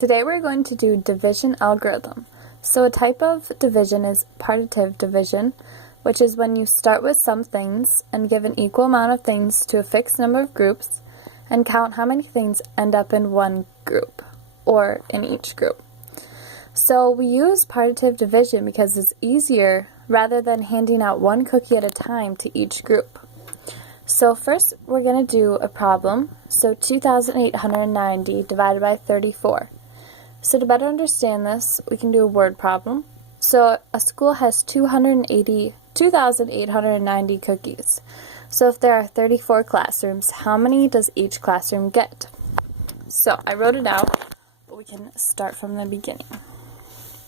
Today we're going to do division algorithm. So a type of division is partitive division, which is when you start with some things and give an equal amount of things to a fixed number of groups and count how many things end up in one group or in each group. So we use partitive division because it's easier rather than handing out one cookie at a time to each group. So first we're going to do a problem. So 2,890 divided by 34. So to better understand this, we can do a word problem. So a school has 2,890 cookies. So if there are 34 classrooms, how many does each classroom get? So I wrote it out, but we can start from the beginning.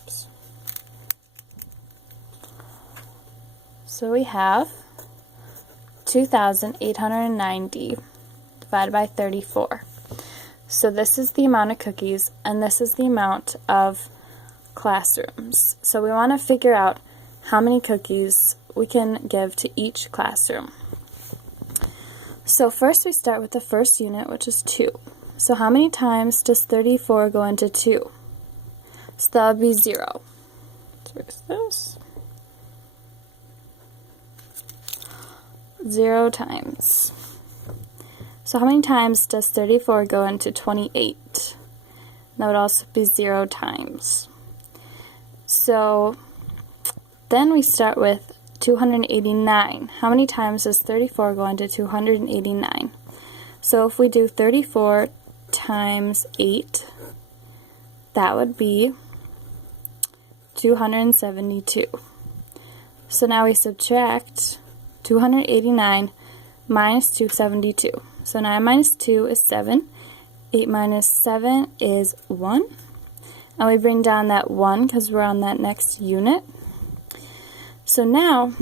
Oops. So we have 2,890 divided by 34. So this is the amount of cookies, and this is the amount of classrooms. So we want to figure out how many cookies we can give to each classroom. So first we start with the first unit, which is 2. So how many times does 34 go into 2? So that would be 0. So where's this? 0 times. So how many times does 34 go into 28? That would also be 0 times. So then we start with 289. How many times does 34 go into 289? So if we do 34 times 8, that would be 272. So now we subtract 289 minus 272. So 9 minus 2 is 7, 8 minus 7 is 1, and we bring down that 1 because we're on that next unit. So now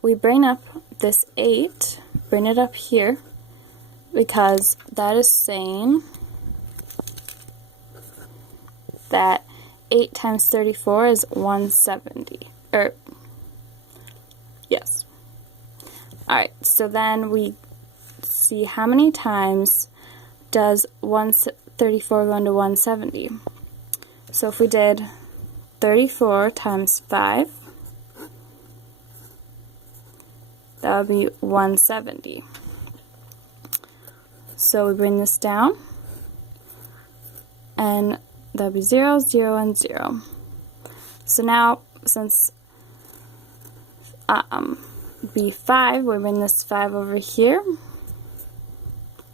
we bring up this 8, bring it up here, because that is saying that 8 times 34 is 170, yes. Alright, so then we see how many times does 134 go into 170. So if we did 34 times 5, that would be 170. So we bring this down, and that would be 0, 0, and 0. So now, since B5, we bring this 5 over here,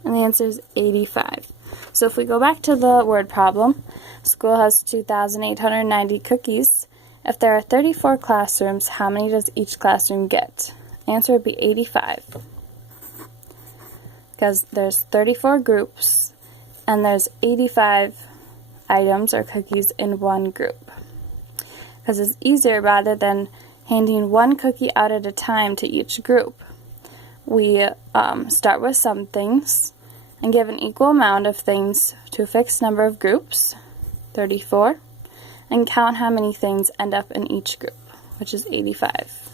and the answer is 85. So if we go back to the word problem, school has 2,890 cookies. If there are 34 classrooms, how many does each classroom get? The answer would be 85. Because there's 34 groups, and there's 85 items or cookies in one group. Because it's easier rather than handing one cookie out at a time to each group. We start with some things and give an equal amount of things to a fixed number of groups, 34, and count how many things end up in each group, which is 85.